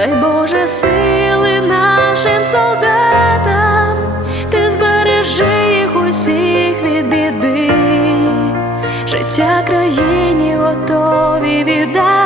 дай Боже сили нашим солдатам, ти збережи їх усіх від біди, життя країні готові віддати.